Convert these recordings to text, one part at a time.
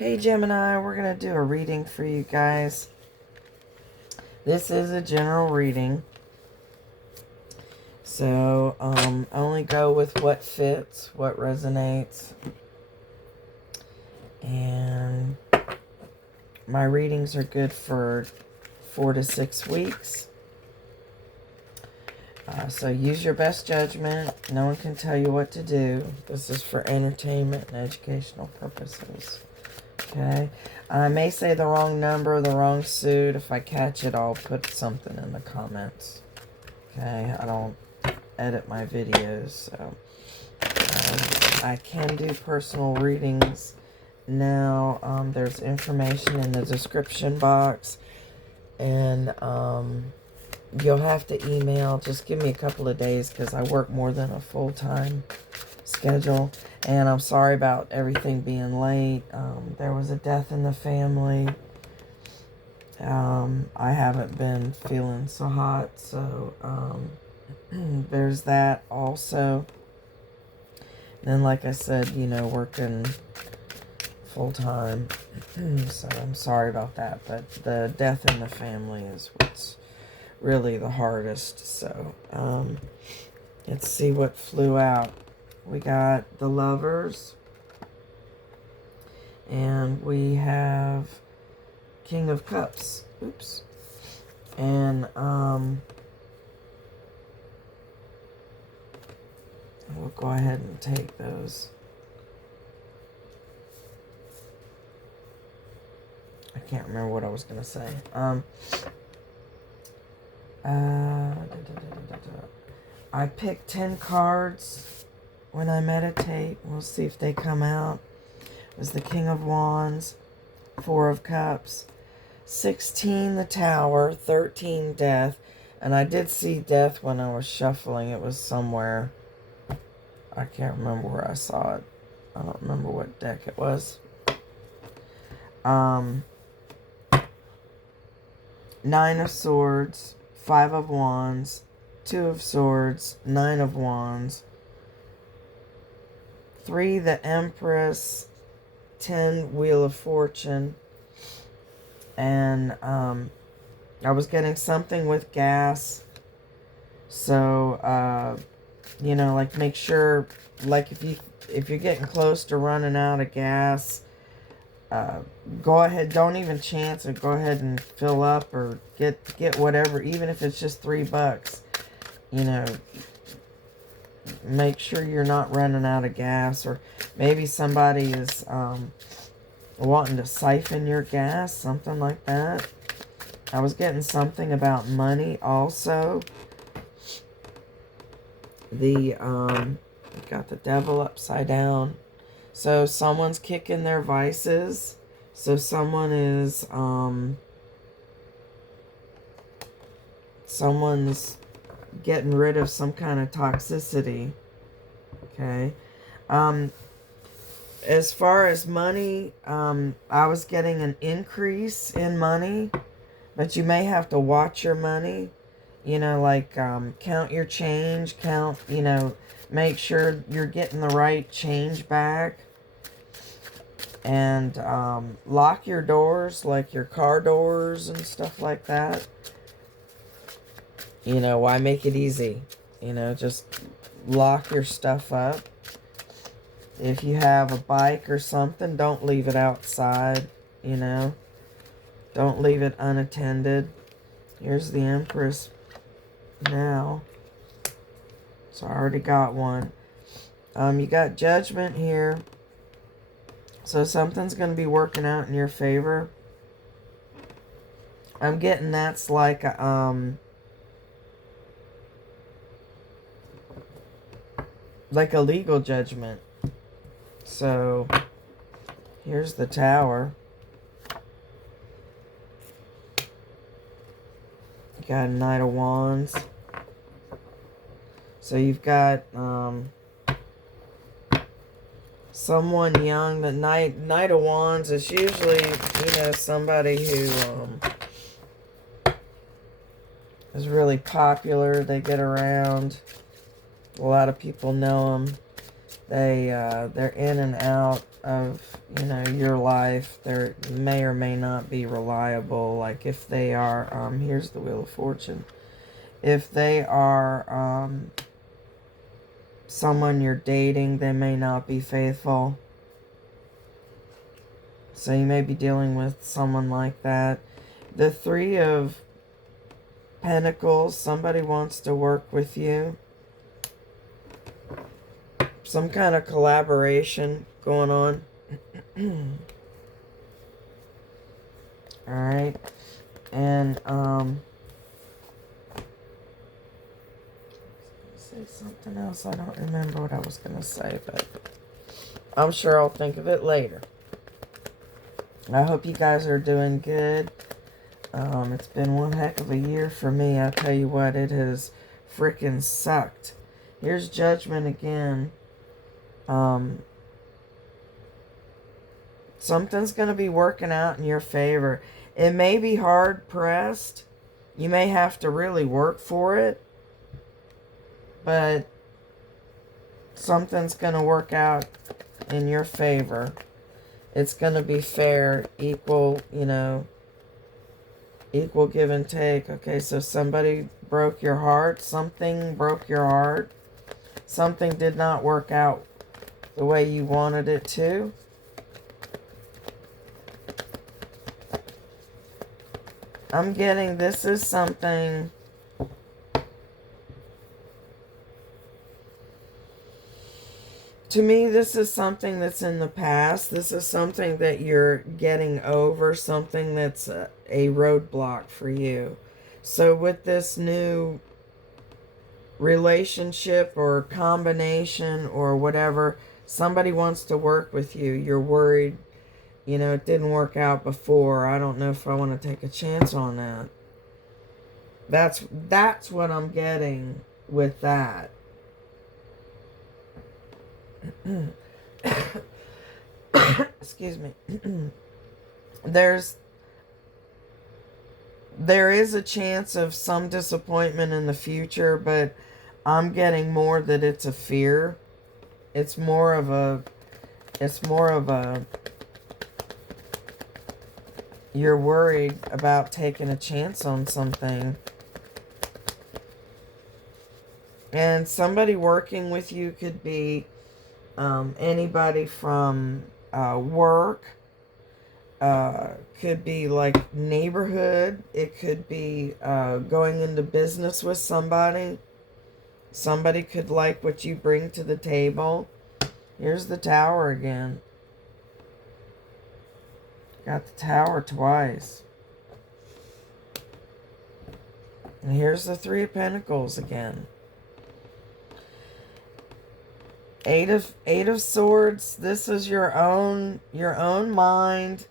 Hey Gemini, we're going to do a reading for you guys. This is a general reading. So, only go with what fits, what resonates. And my readings are good for 4 to 6 weeks. So use your best judgment. No one can tell you what to do. This is for entertainment and educational purposes. Okay, I may say the wrong number, the wrong suit. If I catch it, I'll put something in the comments. Okay, I don't edit my videos, so I can do personal readings now. There's information in the description box, and you'll have to email. Just give me a couple of days because I work more than a full-time schedule. And I'm sorry about everything being late. There was a death in the family. I haven't been feeling so hot, so there's that also. And like I said, you know, working full-time. So I'm sorry about that. But the death in the family is what's really the hardest. So let's see what flew out. We got the Lovers, and we have King of Cups. Oops. And we'll go ahead and take those. I can't remember what I was going to say. I picked 10 cards when I meditate. We'll see if they come out. It was the King of Wands, 4 of Cups, 16 the Tower, 13 Death. And I did see Death when I was shuffling. It was somewhere. I can't remember where I saw it. I don't remember what deck it was. 9 of Swords, 5 of Wands, 2 of Swords, 9 of Wands, 3 the Empress, 10 Wheel of Fortune. And I was getting something with gas. So you know, like, make sure, like, if you're getting close to running out of gas, go ahead, don't even chance it. Go ahead and fill up or get whatever, even if it's just $3. You know, make sure you're not running out of gas, or maybe somebody is wanting to siphon your gas, something like that. I was getting something about money also. Got the Devil upside down. So someone's kicking their vices. So someone is someone's getting rid of some kind of toxicity. Okay. As far as money, I was getting an increase in money, but you may have to watch your money. You know, like, count your change, you know, make sure you're getting the right change back. And lock your doors, like your car doors and stuff like that. You know, why make it easy? You know, just lock your stuff up. If you have a bike or something, don't leave it outside, you know. Don't leave it unattended. Here's the Empress now. So I already got one. You got Judgment here. So something's going to be working out in your favor. I'm getting that's like a legal judgment. So here's the Tower. You got a Knight of Wands. So you've got someone young. The Knight of Wands is usually, you know, somebody who is really popular. They get around. A lot of people know them. They're in and out of, you know, your life. They may or may not be reliable. Like if they are, here's the Wheel of Fortune. If they are someone you're dating, they may not be faithful. So you may be dealing with someone like that. The Three of Pentacles, somebody wants to work with you. Some kind of collaboration going on. Alright. And, say something else. I don't remember what I was going to say, but I'm sure I'll think of it later. I hope you guys are doing good. It's been one heck of a year for me. I tell you what, it has freaking sucked. Here's Judgment again. Something's going to be working out in your favor. It may be hard pressed. You may have to really work for it. But something's going to work out in your favor. It's going to be fair, equal, you know, equal give and take. Okay, so somebody broke your heart. Something broke your heart. Something did not work out the way you wanted it to. I'm getting this is something. To me, this is something that's in the past. This is something that you're getting over, something that's a roadblock for you. So with this new relationship or combination or whatever, somebody wants to work with you. You're worried, you know, it didn't work out before. I don't know if I want to take a chance on that. That's what I'm getting with that. Excuse me. There is a chance of some disappointment in the future, but I'm getting more that it's a fear. It's more of a you're worried about taking a chance on something. And somebody working with you could be anybody from work, could be like neighborhood. It could be going into business with somebody. Somebody could like what you bring to the table. Here's the Tower again. Got the Tower twice. And here's the Three of Pentacles again. Eight of Swords. This is your own mind.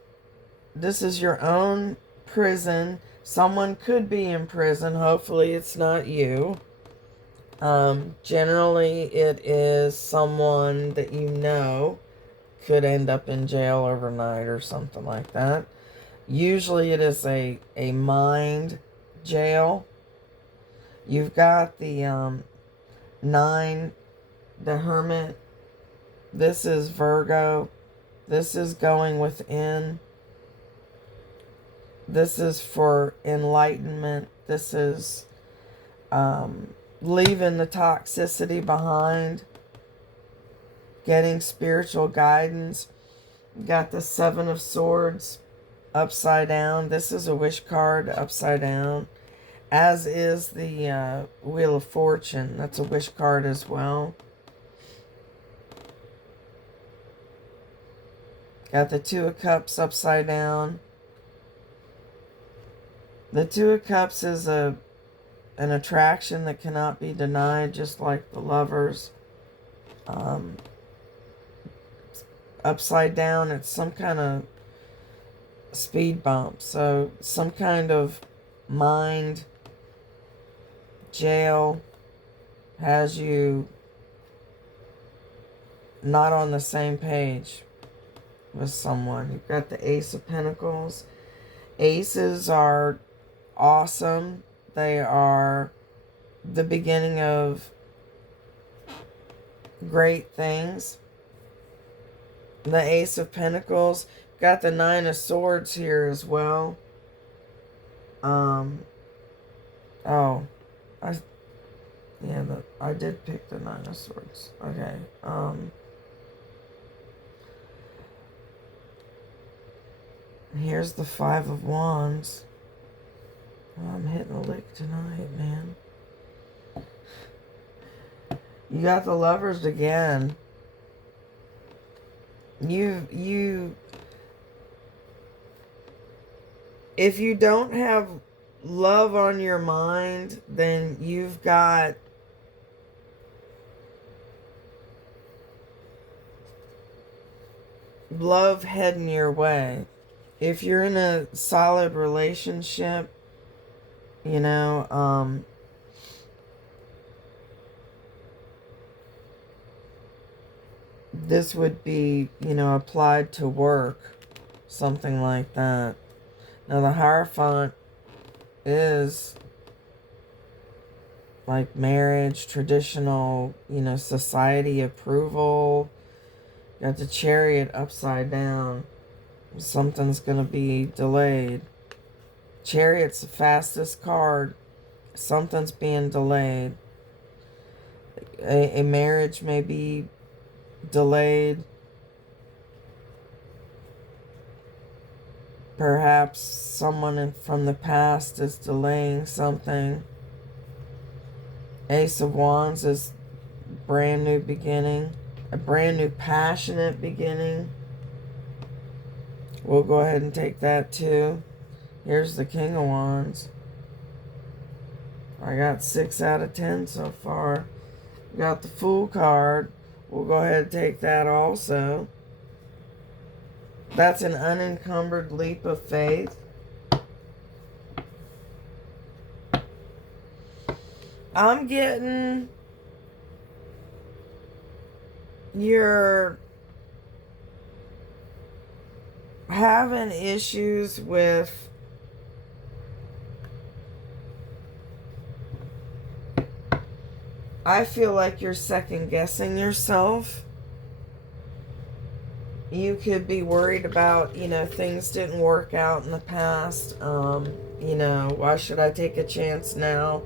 This is your own prison. Someone could be in prison. Hopefully it's not you. Generally it is someone that you know could end up in jail overnight or something like that. Usually it is a mind jail. You've got the 9, the Hermit. This is Virgo. This is going within. This is for enlightenment. This is leaving the toxicity behind. Getting spiritual guidance. You got the 7 of Swords upside down. This is a wish card upside down. As is the Wheel of Fortune. That's a wish card as well. Got the 2 of Cups upside down. The 2 of Cups is an attraction that cannot be denied, just like the Lovers. Upside down, it's some kind of speed bump. So some kind of mind jail has you not on the same page with someone. You've got the Ace of Pentacles. Aces are awesome. They are the beginning of great things. The Ace of Pentacles. Got the Nine of Swords here as well. Oh, I did pick the Nine of Swords. Okay. Here's the Five of Wands. Oh, I'm hitting a lick tonight, man. You got the Lovers again. If you don't have love on your mind, then you've got love heading your way. If you're in a solid relationship, you know, this would be, you know, applied to work, something like that. Now, the Hierophant is like marriage, traditional, you know, society approval. Got the Chariot upside down. Something's going to be delayed. Chariot's the fastest card. Something's being delayed. A marriage may be delayed. Perhaps someone from the past is delaying something. Ace of Wands is brand new beginning. A brand new passionate beginning. We'll go ahead and take that too. Here's the King of Wands. I got 6 out of 10 so far. Got the Fool card. We'll go ahead and take that also. That's an unencumbered leap of faith. I'm getting you're having issues with I feel like you're second guessing yourself. You could be worried about, you know, things didn't work out in the past. You know, why should I take a chance now?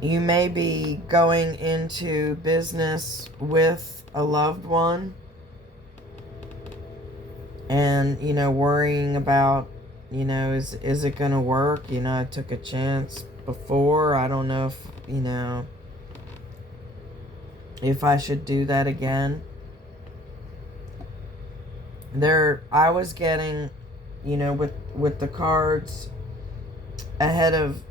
You may be going into business with a loved one and, you know, worrying about, you know, is it going to work? You know, I took a chance before. I don't know if, you know, if I should do that again. I was getting, you know, with the cards ahead of,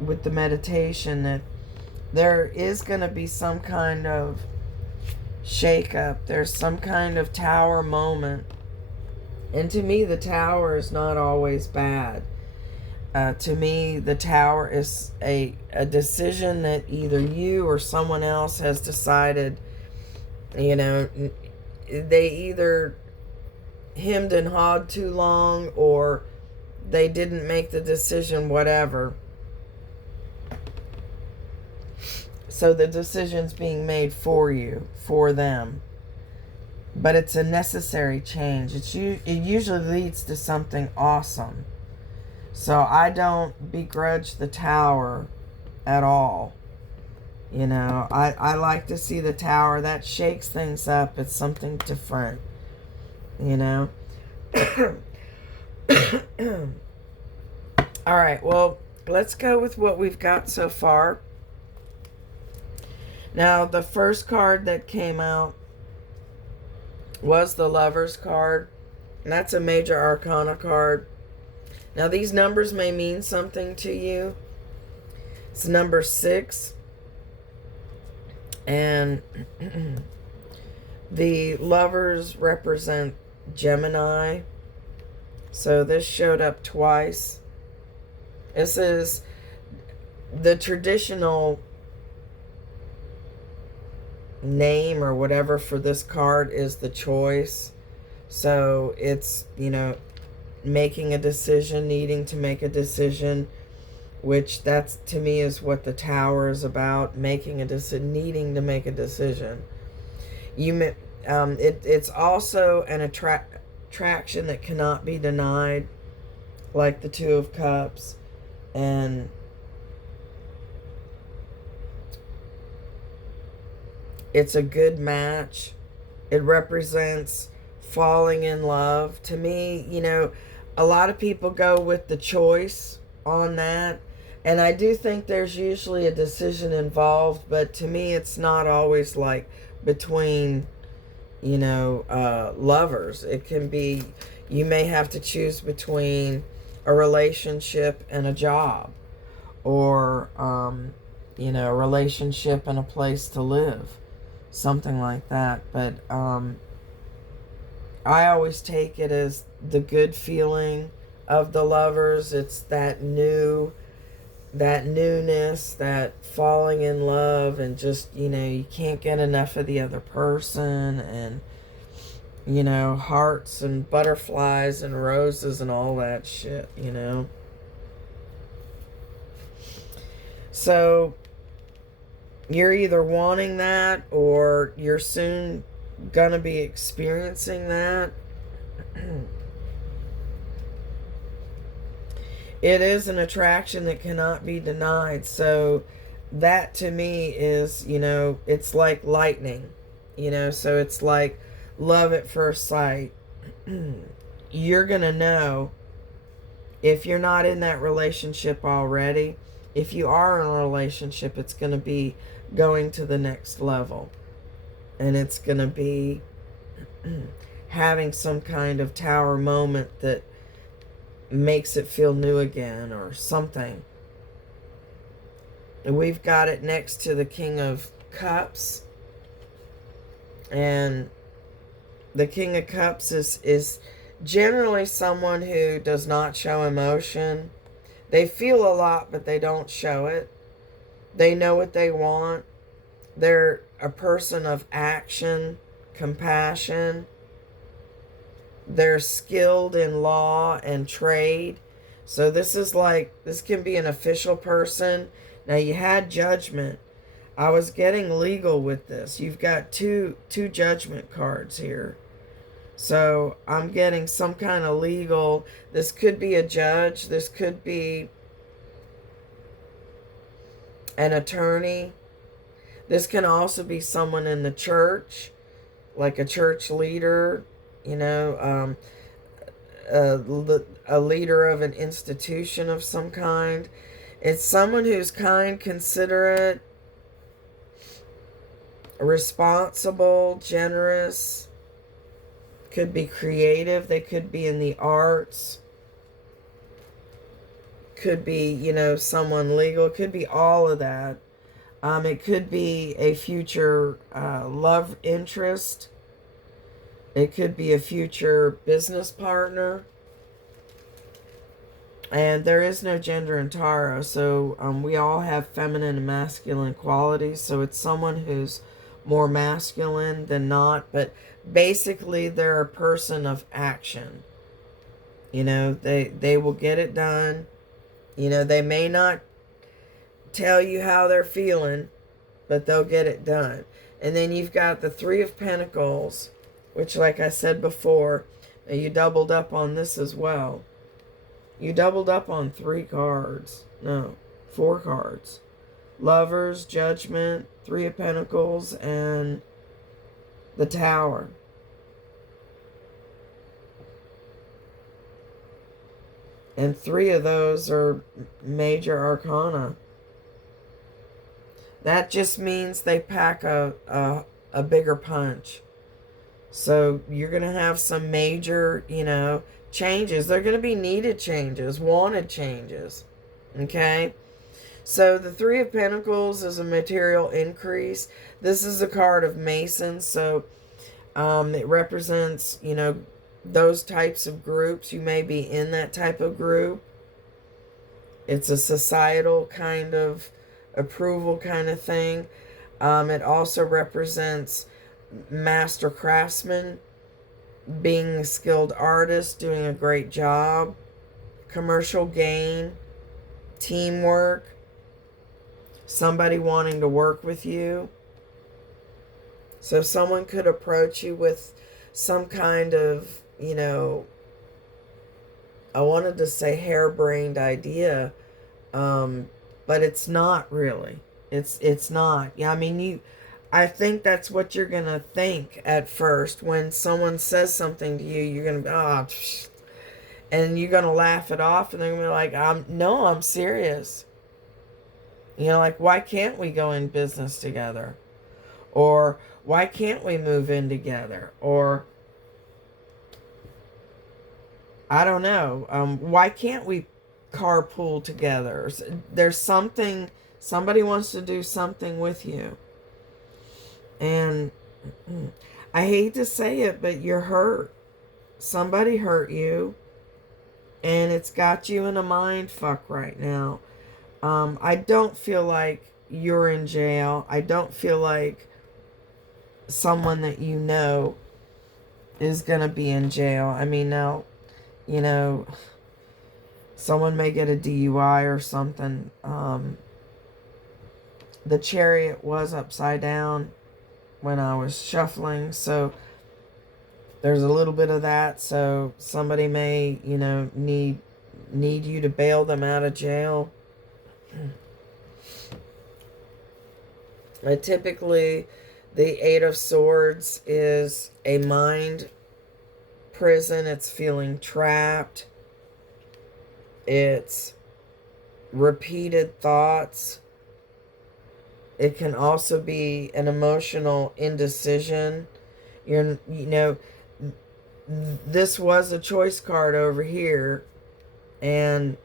with the meditation, that there is going to be some kind of shakeup. There's some kind of tower moment. And to me, the tower is not always bad. To me, the tower is a decision that either you or someone else has decided, you know, they either hemmed and hawed too long or they didn't make the decision, whatever. So the decision's being made for you, for them. But it's a necessary change. It usually leads to something awesome. So I don't begrudge the tower at all. You know, I like to see the tower. That shakes things up. It's something different. You know. All right, well, let's go with what we've got so far. Now, the first card that came out was the Lover's card. And that's a major arcana card. Now, these numbers may mean something to you. It's number 6. And the Lovers represent Gemini. So this showed up twice. This is the traditional name or whatever for this card is the Choice. So it's, you know, making a decision, needing to make a decision, which that's, to me, is what the Tower is about, making a decision, needing to make a decision. It's also an attraction that cannot be denied, like the Two of Cups. And it's a good match. It represents falling in love. To me, a lot of people go with the choice on that. And I do think there's usually a decision involved, but to me it's not always like between, lovers. It can be, you may have to choose between a relationship and a job, or, a relationship and a place to live. Something like that. But I always take it as the good feeling of the lovers. It's that newness, that falling in love, and just, you can't get enough of the other person, and, hearts and butterflies and roses and all that shit, So you're either wanting that, or you're soon gonna be experiencing that. It is an attraction that cannot be denied. So that to me is, it's like lightning, so it's like love at first sight. You're gonna know if you're not in that relationship already. If you are in a relationship, it's going to be going to the next level. And it's going to be having some kind of Tower moment that makes it feel new again, or something. And we've got it next to the King of Cups. And the King of Cups is generally someone who does not show emotion. They feel a lot, but they don't show it. They know what they want. They're a person of action, compassion. They're skilled in law and trade. So this can be an official person. Now you had Judgment. I was getting legal with this. You've got two Judgment cards here. So I'm getting some kind of legal. This could be a judge. This could be an attorney. This can also be someone in the church, like a church leader, a leader of an institution of some kind. It's someone who's kind, considerate, responsible, generous. Could be creative. They could be in the arts. Could be, someone legal. Could be all of that. It could be a future love interest. It could be a future business partner. And there is no gender in tarot. So we all have feminine and masculine qualities. So it's someone who's more masculine than not. But basically, they're a person of action. They will get it done. They may not tell you how they're feeling, but they'll get it done. And then you've got the Three of Pentacles, which, like I said before, you doubled up on this as well. You doubled up on 3 cards. No, 4 cards. Lovers, Judgment, Three of Pentacles, and the Tower. And 3 of those are major arcana. That just means they pack a bigger punch. So you're going to have some major, changes. They're going to be needed changes, wanted changes. Okay? So the Three of Pentacles is a material increase. This is a card of Mason. So it represents, those types of groups. You may be in that type of group. It's a societal kind of approval kind of thing. It also represents master craftsmen. being a skilled artist, doing a great job, commercial gain, teamwork, somebody wanting to work with you. So someone could approach you with some kind of, I wanted to say harebrained idea, but it's not really. It's not. Yeah, I mean, I think that's what you're gonna think at first when someone says something to you. You're gonna be, oh, psh, and you're gonna laugh it off, and they're gonna be like, no, I'm serious. Like, why can't we go in business together? Or why can't we move in together? Or I don't know. Why can't we carpool together? There's something, somebody wants to do something with you. And I hate to say it, but you're hurt. Somebody hurt you. And it's got you in a mind fuck right now. I don't feel like you're in jail. I don't feel like someone that you know is going to be in jail. I mean, now, someone may get a DUI or something. The chariot was upside down when I was shuffling, so there's a little bit of that. So somebody may, need you to bail them out of jail. Typically, the Eight of Swords is a mind prison. It's feeling trapped. It's repeated thoughts. It can also be an emotional indecision. This was a choice card over here, and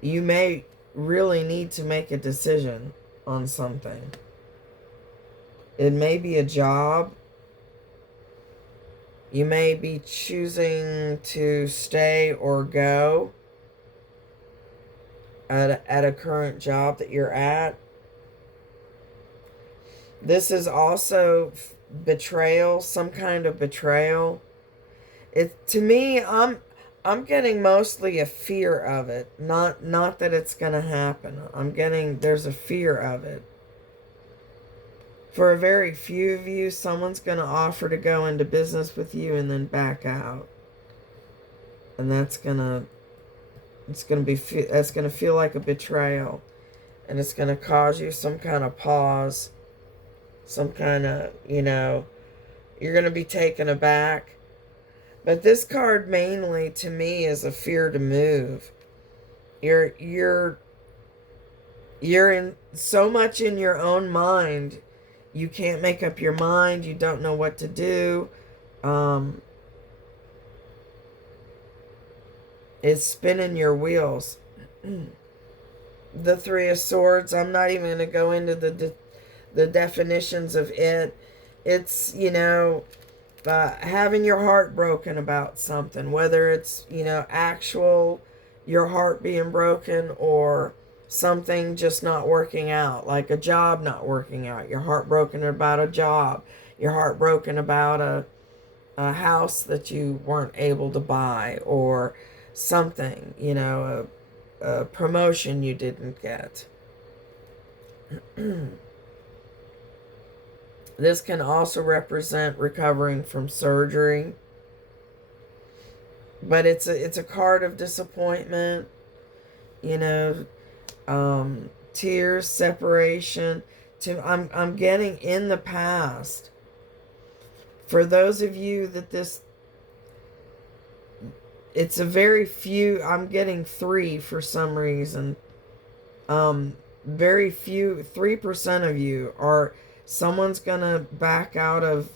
you may really need to make a decision on something. It may be a job. You may be choosing to stay or go at a current job that you're at. This is also betrayal, some kind of betrayal. To me, I'm getting mostly a fear of it. Not that it's going to happen. There's a fear of it. For a very few of you, someone's going to offer to go into business with you and then back out. And that's going to feel like a betrayal. And it's going to cause you some kind of pause. Some kind of, you're going to be taken aback. But this card mainly, to me, is a fear to move. You're in so much in your own mind. You can't make up your mind. You don't know what to do. It's spinning your wheels. The Three of Swords, I'm not even going to go into the definitions of it. It's, having your heart broken about something, whether it's, actual, your heart being broken, or something just not working out, like a job not working out. Your heart broken about a job. Your heart broken about a house that you weren't able to buy, or something, a promotion you didn't get. This can also represent recovering from surgery. But it's a card of disappointment, tears, separation. I'm getting in the past. For those of you that it's a very few, I'm getting 3 for some reason. Very few, 3% of you are, someone's gonna back out of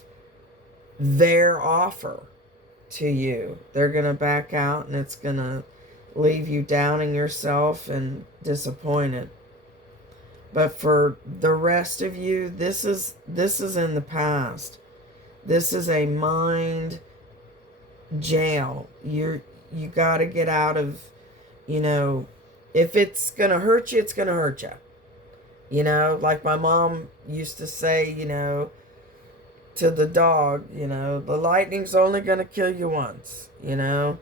their offer to you. They're gonna back out, and it's gonna leave you doubting yourself and disappointed. But for the rest of you, this is in the past. This is a mind jail. You got to get out of, if it's gonna hurt you, it's gonna hurt you. Like my mom used to say, to the dog, you know, the lightning's only going to kill you once, you know.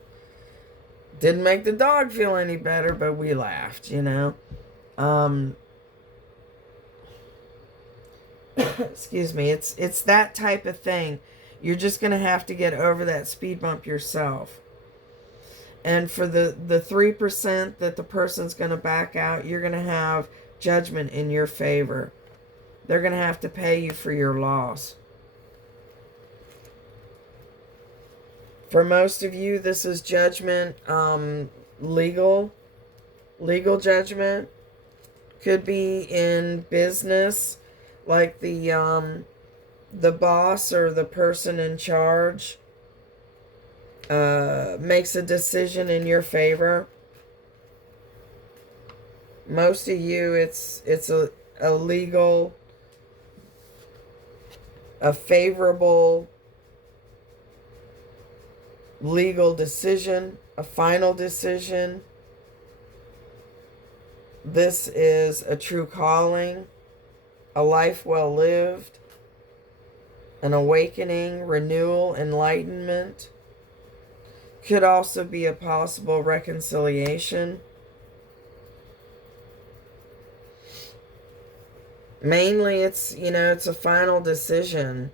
Didn't make the dog feel any better, but we laughed, you know. Excuse me. It's that type of thing. You're just going to have to get over that speed bump yourself. And for the 3% that the person's going to back out, you're going to have judgment in your favor. They're going to have to pay you for your loss. For most of you, this is judgment, legal judgment. Could be in business, like the boss or the person in charge makes a decision in your favor. Most of you, it's a legal, a favorable legal decision, a final decision. This is a true calling, a life well lived, an awakening, renewal, enlightenment. Could also be a possible reconciliation. Mainly it's, you know, it's a final decision.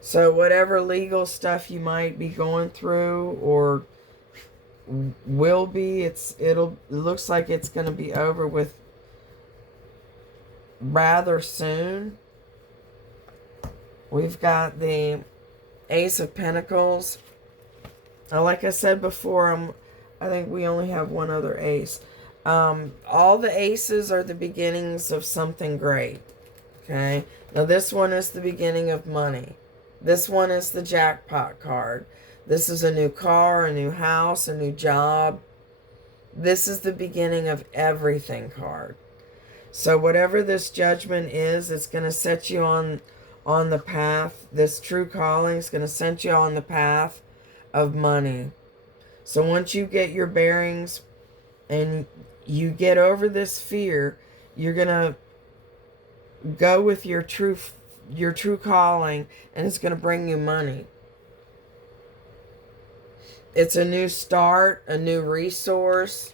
So whatever legal stuff you might be going through or will be, it looks like it's going to be over with rather soon. We've got the Ace of Pentacles. Like I said before, I think we only have one other ace. All the aces are the beginnings of something great. Okay. Now this one is the beginning of money. This one is the jackpot card. This is a new car, a new house, a new job. This is the beginning of everything card. So whatever this judgment is, it's going to set you on the path. This true calling is going to set you on the path of money. So once you get your bearings and you get over this fear, you're going to go with your true calling, and it's going to bring you money. It's a new start, a new resource,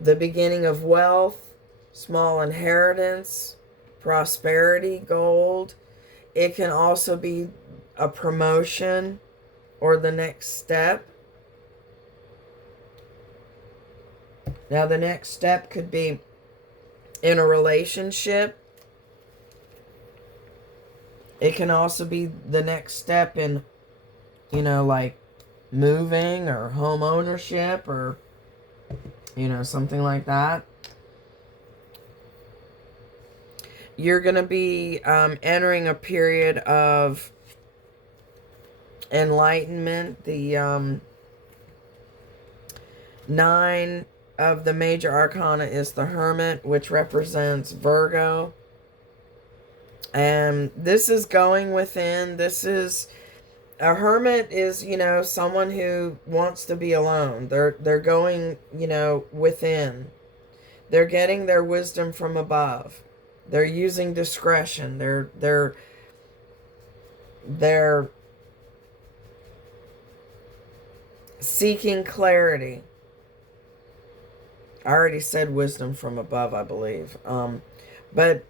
the beginning of wealth, small inheritance, prosperity, gold. It can also be a promotion or the next step. Now the next step could be in a relationship. It can also be the next step in, you know, like moving or home ownership or, you know, something like that. You're going to be entering a period of enlightenment. The 9 of the major arcana is the Hermit, which represents Virgo. And this is going within. This is, a hermit is, you know, someone who wants to be alone. They're going, you know, within. They're getting their wisdom from above. They're using discretion. They're seeking clarity. I already said wisdom from above, I believe. But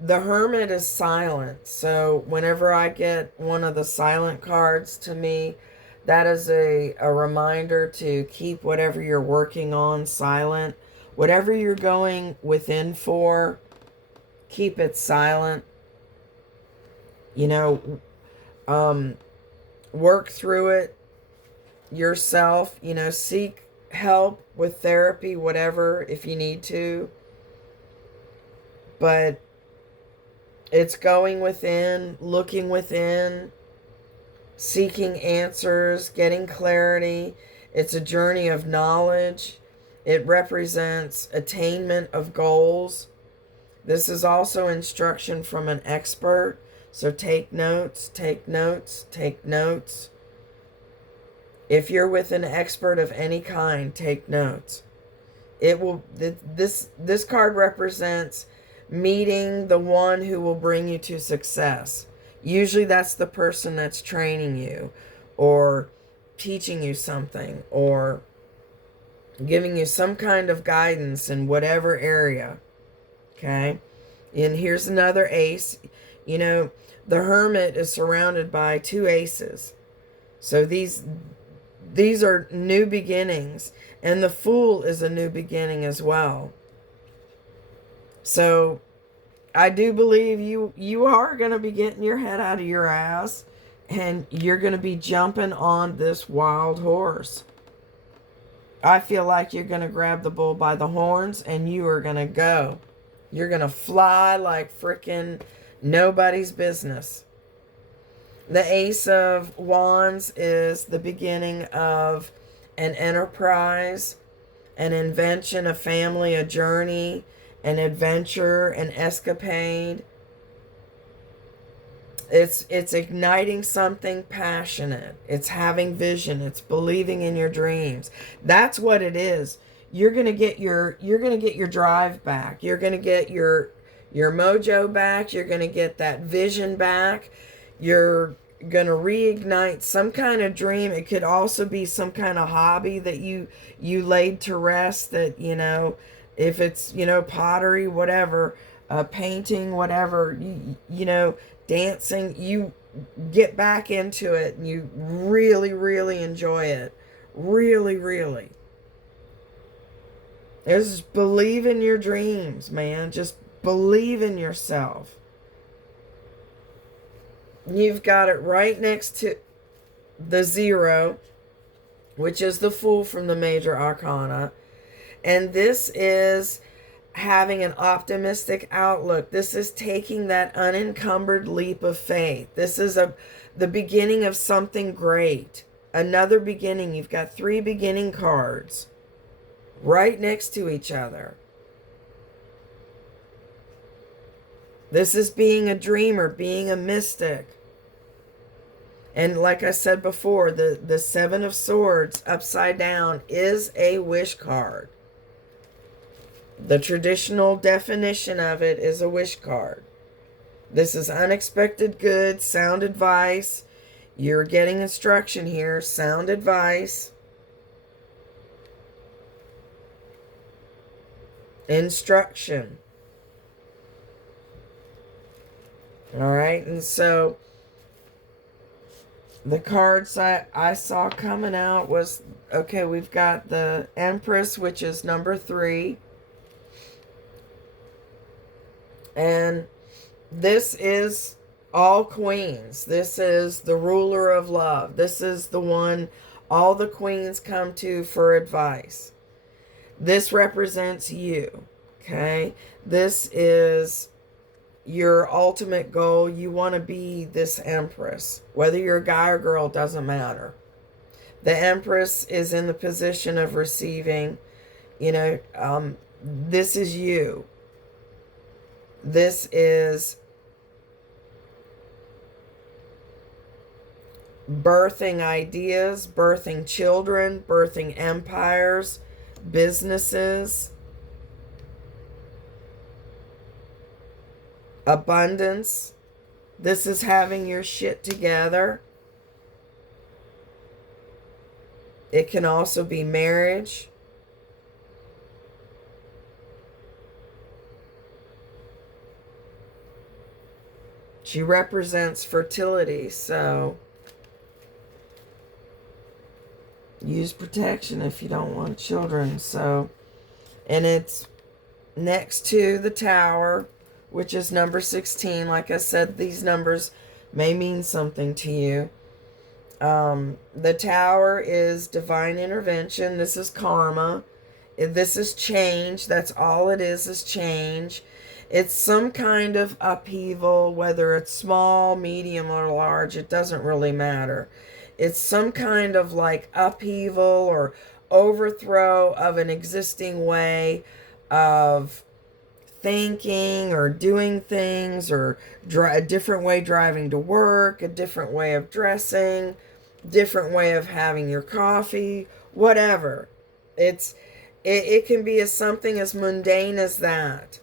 the Hermit is silent. So whenever I get one of the silent cards to me, that is a reminder to keep whatever you're working on silent. Whatever you're going within for, keep it silent. You know, work through it yourself. You know, seek help with therapy, whatever, if you need to. But it's going within, looking within, seeking answers, getting clarity. It's a journey of knowledge. It represents attainment of goals. This is also instruction from an expert. So take notes, take notes, take notes. If you're with an expert of any kind, take notes. It will, this card represents meeting the one who will bring you to success. Usually that's the person that's training you or teaching you something or giving you some kind of guidance in whatever area. Okay? And here's another ace. You know, the Hermit is surrounded by two aces. So these are new beginnings. And the Fool is a new beginning as well. So I do believe you are going to be getting your head out of your ass. And you're going to be jumping on this wild horse. I feel like you're going to grab the bull by the horns and you are going to go. You're going to fly like frickin' nobody's business. The Ace of Wands is the beginning of an enterprise, an invention, a family, a journey, an adventure, an escapade. It's igniting something passionate. It's having vision. It's believing in your dreams. That's what it is. You're gonna get your drive back. You're gonna get your mojo back. You're gonna get that vision back. You're gonna reignite some kind of dream. It could also be some kind of hobby that you laid to rest. That, you know, if it's, you know, pottery, whatever, painting, whatever, you know, dancing, you get back into it and you really, really enjoy it. Really, really. Just believe in your dreams, man. Just believe in yourself. You've got it right next to the 0, which is the Fool from the Major Arcana. And this is having an optimistic outlook. This is taking that unencumbered leap of faith. This is the beginning of something great. Another beginning. You've got 3 beginning cards right next to each other. This is being a dreamer, being a mystic. And like I said before, the 7 of Swords upside down is a wish card. The traditional definition of it is a wish card. This is unexpected good, sound advice. You're getting instruction here, sound advice. Instruction. All right, and so the cards I saw coming out was, okay, we've got the Empress, which is number 3. And this is all queens. This is the ruler of love. This is the one all the queens come to for advice. This represents you, okay? This is your ultimate goal. You want to be this Empress. Whether you're a guy or girl, doesn't matter. The Empress is in the position of receiving, you know, this is you. This is birthing ideas, birthing children, birthing empires, businesses, abundance. This is having your shit together. It can also be marriage. She represents fertility, so use protection if you don't want children. So, and it's next to the Tower, which is number 16. Like I said, these numbers may mean something to you. The Tower is divine intervention. This is karma. This is change. That's all it is change. It's some kind of upheaval, whether it's small, medium, or large. It doesn't really matter. It's some kind of like upheaval or overthrow of an existing way of thinking or doing things, or a different way driving to work, a different way of dressing, different way of having your coffee, whatever. It's It can be something as mundane as that.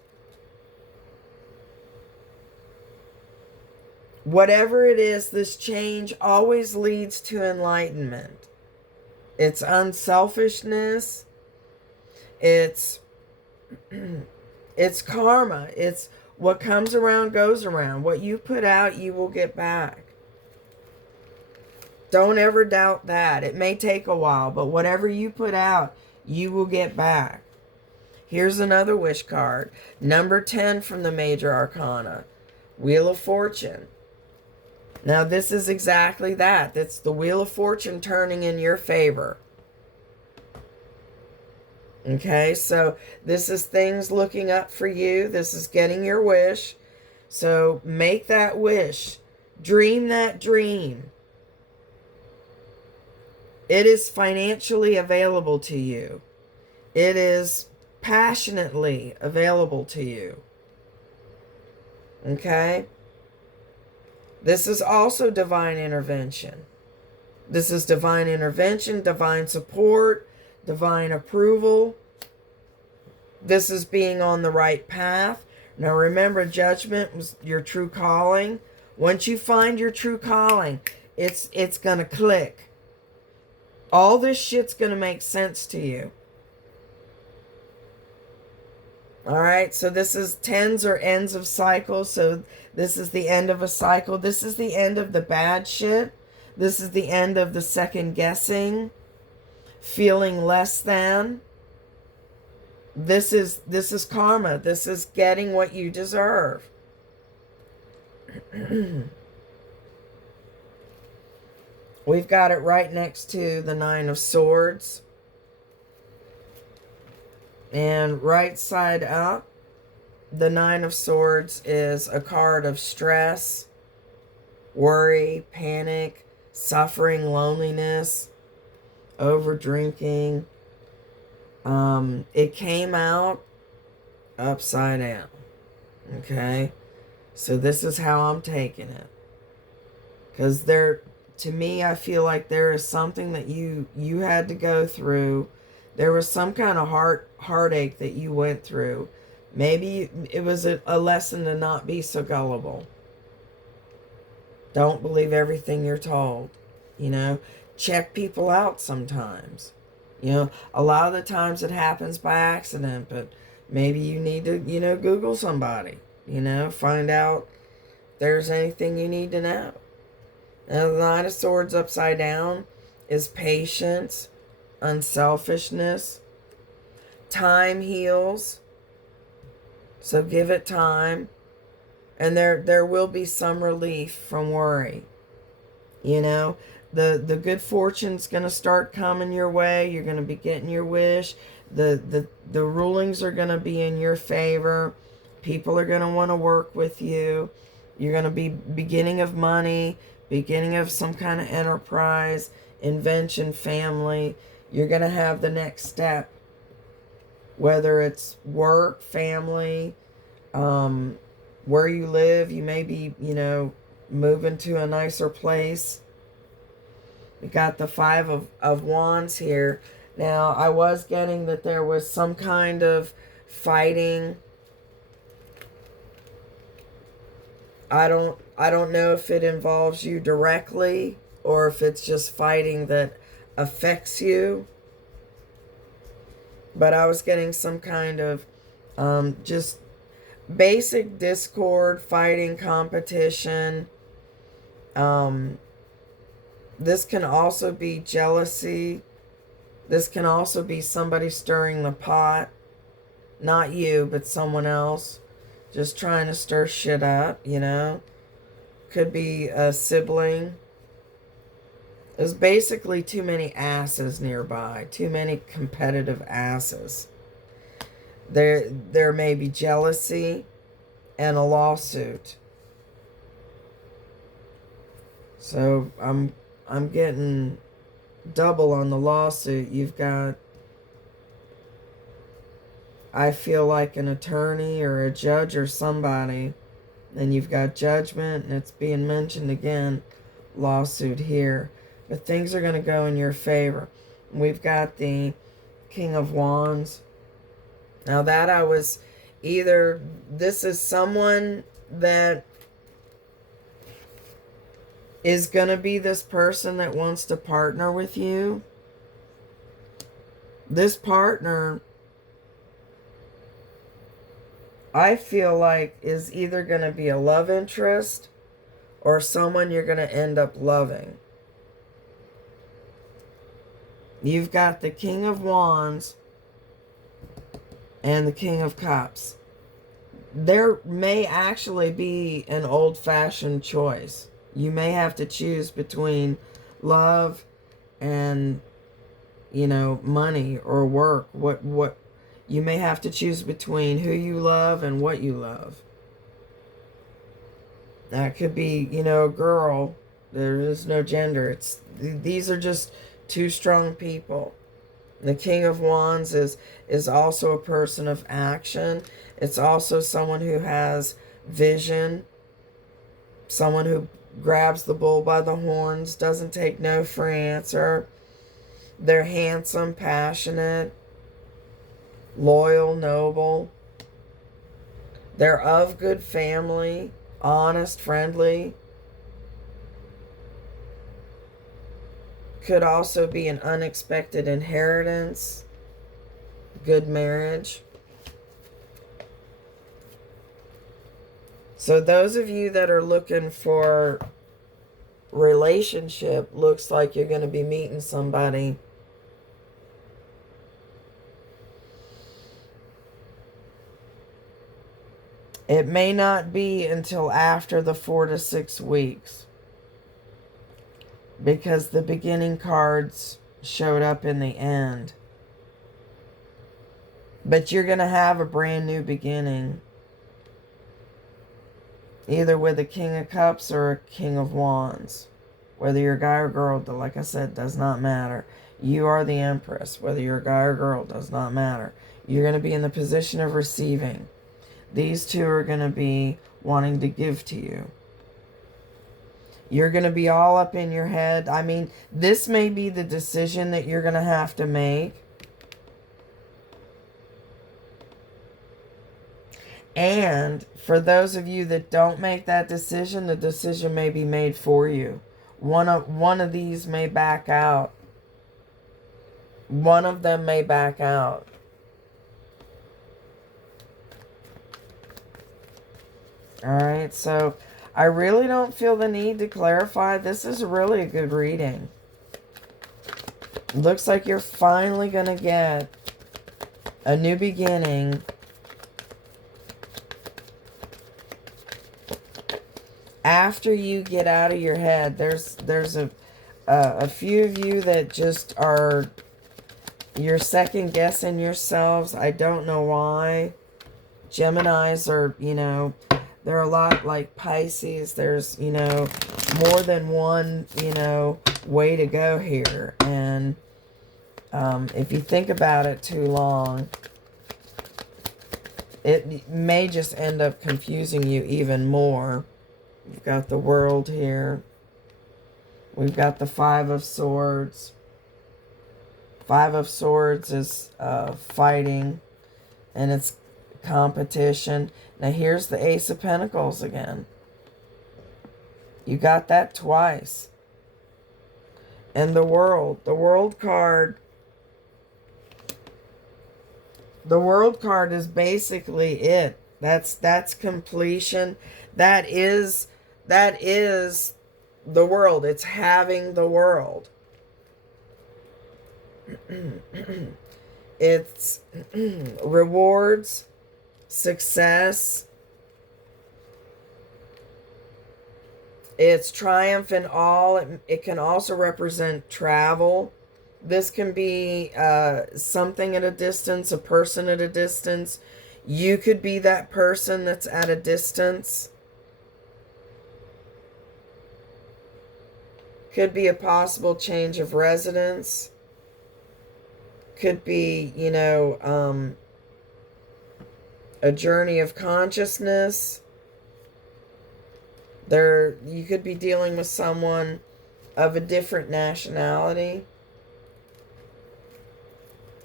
Whatever it is, this change always leads to enlightenment. It's unselfishness. It's it's karma. It's what comes around goes around. What you put out, you will get back. Don't ever doubt that. It may take a while, but whatever you put out, you will get back. Here's another wish card. Number 10 from the Major Arcana. Wheel of Fortune. Now this is exactly that. It's the Wheel of Fortune turning in your favor. Okay, so this is things looking up for you. This is getting your wish. So make that wish. Dream that dream. It is financially available to you. It is passionately available to you. Okay? This is also divine intervention. This is divine intervention, divine support, divine approval. This is being on the right path. Now remember, judgment was your true calling. Once you find your true calling, it's going to click. All this shit's going to make sense to you. All right, so this is tens or ends of cycles. So this is the end of a cycle. This is the end of the bad shit. This is the end of the second guessing, feeling less than. This is karma. This is getting what you deserve. We've got it right next to the Nine of Swords. And right side up, the Nine of Swords is a card of stress, worry, panic, suffering, loneliness, over drinking. It came out upside down. Okay? So this is how I'm taking it. Because to me, I feel like there is something that you had to go through. There was some kind of heartache that you went through. Maybe it was a lesson to not be so gullible. Don't believe everything you're told. You know, check people out sometimes. You know, a lot of the times it happens by accident, but maybe you need to, Google somebody. Find out if there's anything you need to know. Now, the Nine of Swords upside down is patience, unselfishness. Time heals. So give it time. And there will be some relief from worry. The good fortune's going to start coming your way. You're going to be getting your wish. The rulings are going to be in your favor. People are going to want to work with you. You're going to be beginning of money, beginning of some kind of enterprise, invention, family. You're going to have the next step. Whether it's work, family, where you live. You may be, moving to a nicer place. We got the Five of Wands here. Now, I was getting that there was some kind of fighting. I don't know if it involves you directly or if it's just fighting that affects you. But I was getting some kind of just basic discord, fighting, competition. This can also be jealousy. This can also be somebody stirring the pot. Not you, but someone else. Just trying to stir shit up, Could be a sibling. There's basically too many asses nearby. Too many competitive asses. There may be jealousy and a lawsuit. So I'm getting double on the lawsuit. You've got, I feel like an attorney or a judge or somebody. Then you've got judgment, and it's being mentioned again, lawsuit here. But things are going to go in your favor. We've got the King of Wands. Now that I was either, this is someone that is going to be this person that wants to partner with you. This partner, I feel like, is either going to be a love interest or someone you're going to end up loving. You've got the King of Wands and the King of Cups. There may actually be an old-fashioned choice. You may have to choose between love and, you know, money or work. What you may have to choose between who you love and what you love. That could be, you know, a girl. There is no gender. These are just two strong people. The King of Wands is also a person of action. It's also someone who has vision. Someone who grabs the bull by the horns, doesn't take no for an answer. They're handsome, passionate, loyal, noble. They're of good family, honest, friendly. Could also be an unexpected inheritance, good marriage. So those of you that are looking for relationship, looks like you're going to be meeting somebody. It may not be until after the 4 to 6 weeks, because the beginning cards showed up in the end. But you're going to have a brand new beginning. Either with a King of Cups or a King of Wands. Whether you're a guy or girl, like I said, does not matter. You are the Empress. Whether you're a guy or girl, does not matter. You're going to be in the position of receiving. These two are going to be wanting to give to you. You're going to be all up in your head. I mean, this may be the decision that you're going to have to make. And for those of you that don't make that decision, the decision may be made for you. One of these may back out. One of them may back out. Alright, so I really don't feel the need to clarify. This is really a good reading. Looks like you're finally going to get a new beginning. After you get out of your head, there's a few of you that just are, you're second guessing yourselves. I don't know why. Geminis are, you know, they're a lot like Pisces. There's, you know, more than one, you know, way to go here. And if you think about it too long, it may just end up confusing you even more. We've got the World here. We've got the Five of Swords. Five of Swords is fighting, and it's competition. Now here's the Ace of Pentacles again. You got that twice. And the World. The World card. The World card is basically it. That's completion. That is the world. It's having the world. It's rewards, success. It's triumph in all. It can also represent travel. This can be something at a distance, a person at a distance. You could be that person that's at a distance. Could be a possible change of residence. Could be, you know, a journey of consciousness. You could be dealing with someone of a different nationality.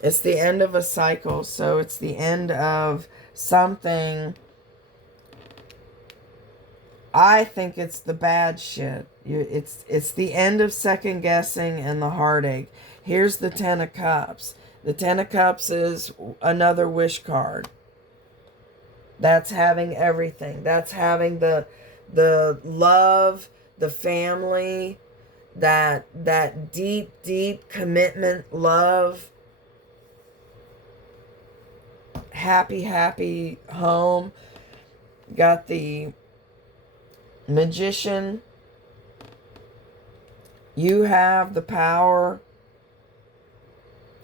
It's the end of a cycle. So it's the end of something. I think it's the bad shit. It's the end of second guessing and the heartache. Here's the Ten of Cups. The Ten of Cups is another wish card. That's having everything. That's having the love, the family, that deep commitment, love, happy home. Got the Magician. You have the power.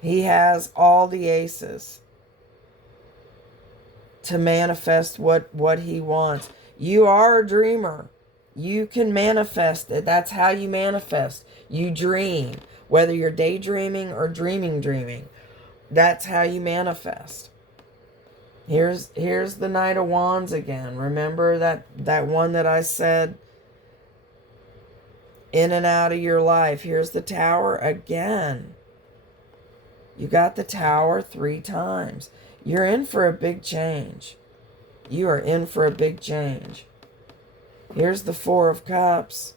He has all the aces to manifest what he wants. You are a dreamer. You can manifest it. That's how you manifest. You dream. Whether you're daydreaming or dreaming. That's how you manifest. Here's the Knight of Wands again. Remember that one that I said, in and out of your life. Here's the Tower again. You got the Tower 3 times. You're in for a big change. You are in for a big change. Here's the Four of Cups.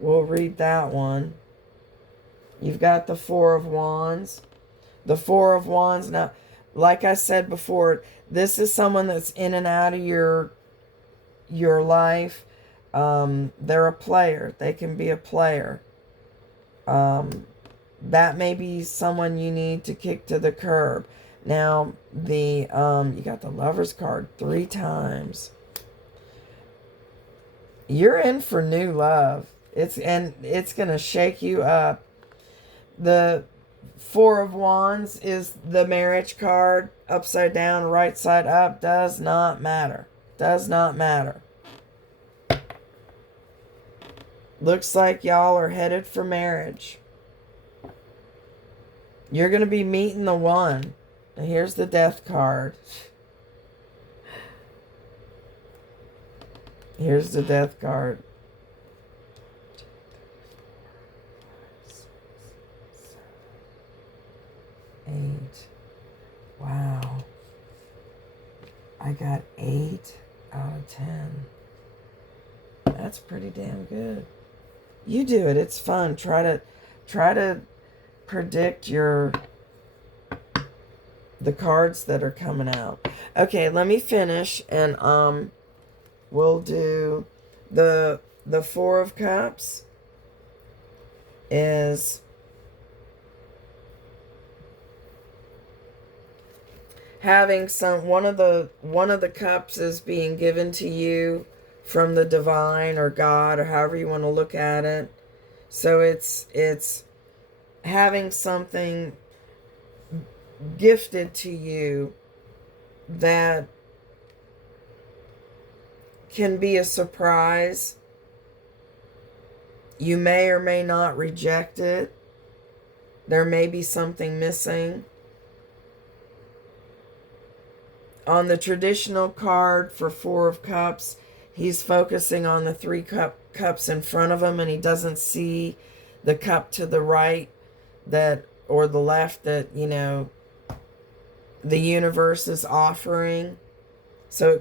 We'll read that one. You've got the Four of Wands. The Four of Wands. Now, like I said before, this is someone that's in and out of your life. They're a player. They can be a player. That may be someone you need to kick to the curb. Now, you got the Lover's card 3 times. You're in for new love. It's going to shake you up. The Four of Wands is the marriage card. Upside down, right side up. Does not matter. Does not matter. Looks like y'all are headed for marriage. You're going to be meeting the one. And here's the Death card. Here's the Death card. 8. Wow. I got 8 out of 10. That's pretty damn good. You do it. It's fun. Try to predict the cards that are coming out. Okay, let me finish, and we'll do the Four of Cups is having one of the cups is being given to you from the divine or God or however you want to look at it. So it's having something gifted to you that can be a surprise. You may or may not reject it. There may be something missing. On the traditional card for Four of Cups, he's focusing on the 3 cups in front of him, and he doesn't see the cup to the right or the left that, the universe is offering. So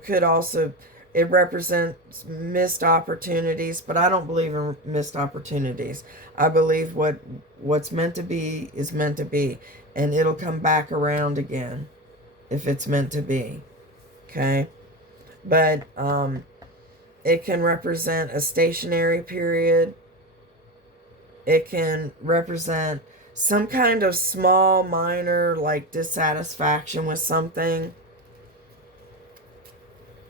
it represents missed opportunities, but I don't believe in missed opportunities. I believe what's meant to be is meant to be, and it'll come back around again if it's meant to be. Okay? But it can represent a stationary period. It can represent some kind of small, minor, like dissatisfaction with something.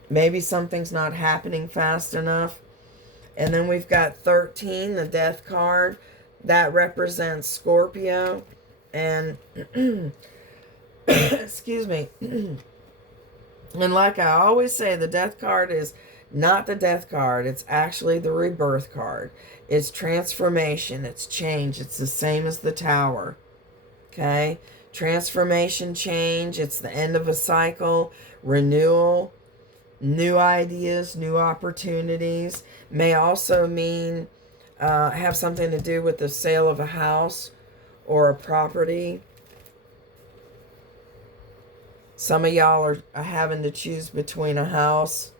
Maybe something's not happening fast enough. And then we've got 13, the Death card. That represents Scorpio. And, excuse me. And like I always say, the Death card is not the Death card. It's actually the Rebirth card. It's transformation. It's change. It's the same as the Tower. Okay? Transformation, change. It's the end of a cycle. Renewal. New ideas. New opportunities. May also mean have something to do with the sale of a house or a property. Some of y'all are having to choose between a house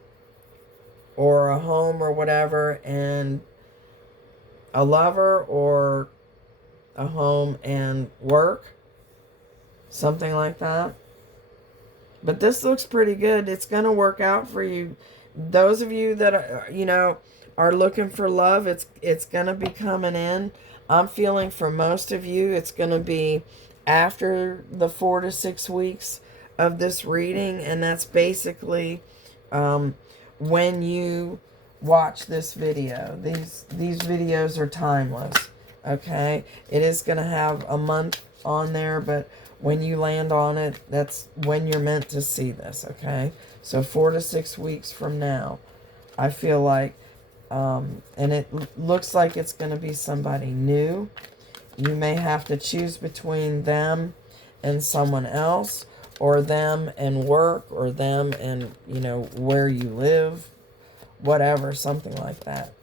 or a home or whatever, and a lover, or a home and work. Something like that. But this looks pretty good. It's going to work out for you. Those of you that are, are looking for love, it's going to be coming in. I'm feeling for most of you, it's going to be after the 4 to 6 weeks of this reading. And that's basically when you watch this video. These videos are timeless. Okay? It is going to have a month on there, but when you land on it, that's when you're meant to see this, okay? So 4 to 6 weeks from now, I feel like, and it looks like it's going to be somebody new. You may have to choose between them and someone else, or them and work, or them and, where you live, whatever, something like that.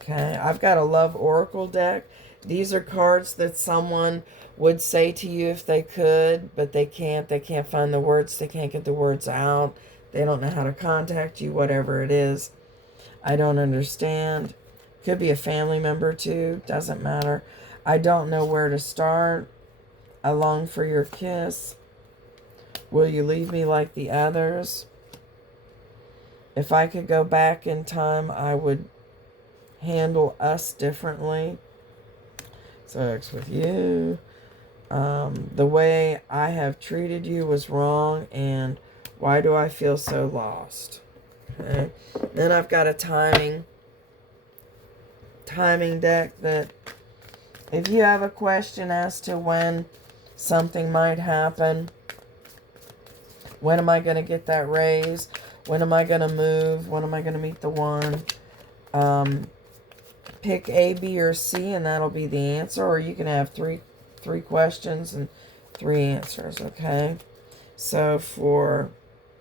Okay, I've got a love oracle deck. These are cards that someone would say to you if they could, but they can't. They can't find the words. They can't get the words out. They don't know how to contact you, whatever it is. I don't understand. Could be a family member too. Doesn't matter. I don't know where to start. I long for your kiss. Will you leave me like the others? If I could go back in time, I would handle us differently. So it's with you. The way I have treated you was wrong, and why do I feel so lost? Okay. Then I've got a timing deck that if you have a question as to when something might happen, when am I going to get that raise? When am I going to move? When am I going to meet the one? Pick A, B, or C, and that'll be the answer. Or you can have three questions and 3 answers, okay? So for,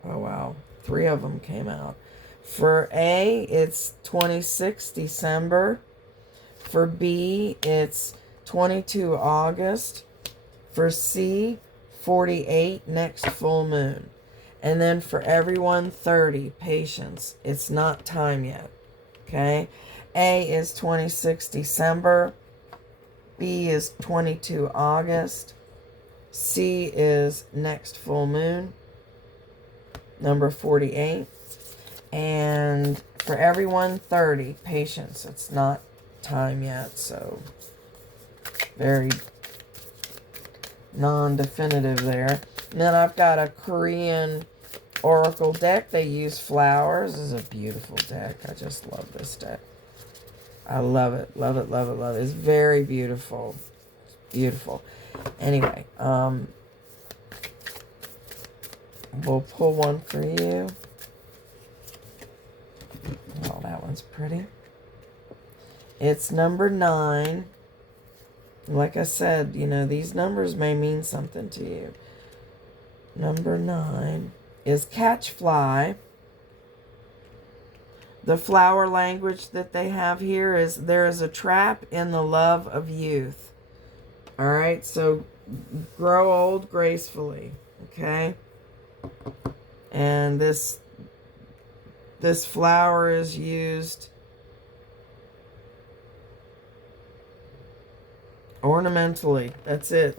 oh wow, 3 of them came out. For A, it's 26 December. For B, it's 22 August. For C, 48 next full moon. And then for everyone, 30, patience. It's not time yet, okay? A is 26 December. B is 22 August. C is next full moon, number 48. And for everyone, 30, patience. It's not time yet, so very non-definitive there. And then I've got a Korean oracle deck. They use flowers. This is a beautiful deck. I just love this deck. I love it. Love it, love it, love it. It's very beautiful. Beautiful. Anyway, we'll pull one for you. Oh, that one's pretty. It's number 9. Like I said, these numbers may mean something to you. Number 9 is catch fly. The flower language that they have here is there is a trap in the love of youth. All right, so grow old gracefully, okay? And this flower is used ornamentally. That's it.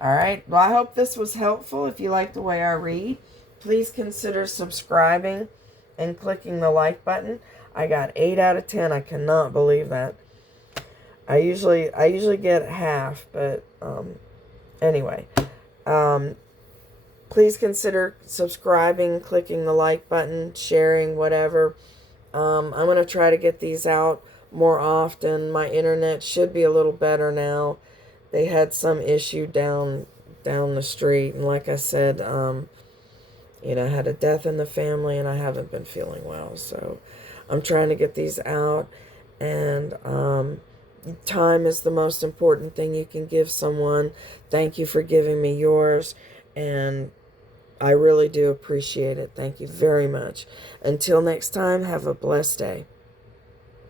All right, well, I hope this was helpful. If you like the way I read, please consider subscribing and clicking the like button. I got 8 out of 10. I cannot believe that. I usually get half, but anyway. Please consider subscribing, clicking the like button, sharing, whatever. I'm going to try to get these out more often. My internet should be a little better now. They had some issue down the street, and like I said, I had a death in the family, and I haven't been feeling well. So I'm trying to get these out, and time is the most important thing you can give someone. Thank you for giving me yours, and I really do appreciate it. Thank you very much. Until next time, have a blessed day.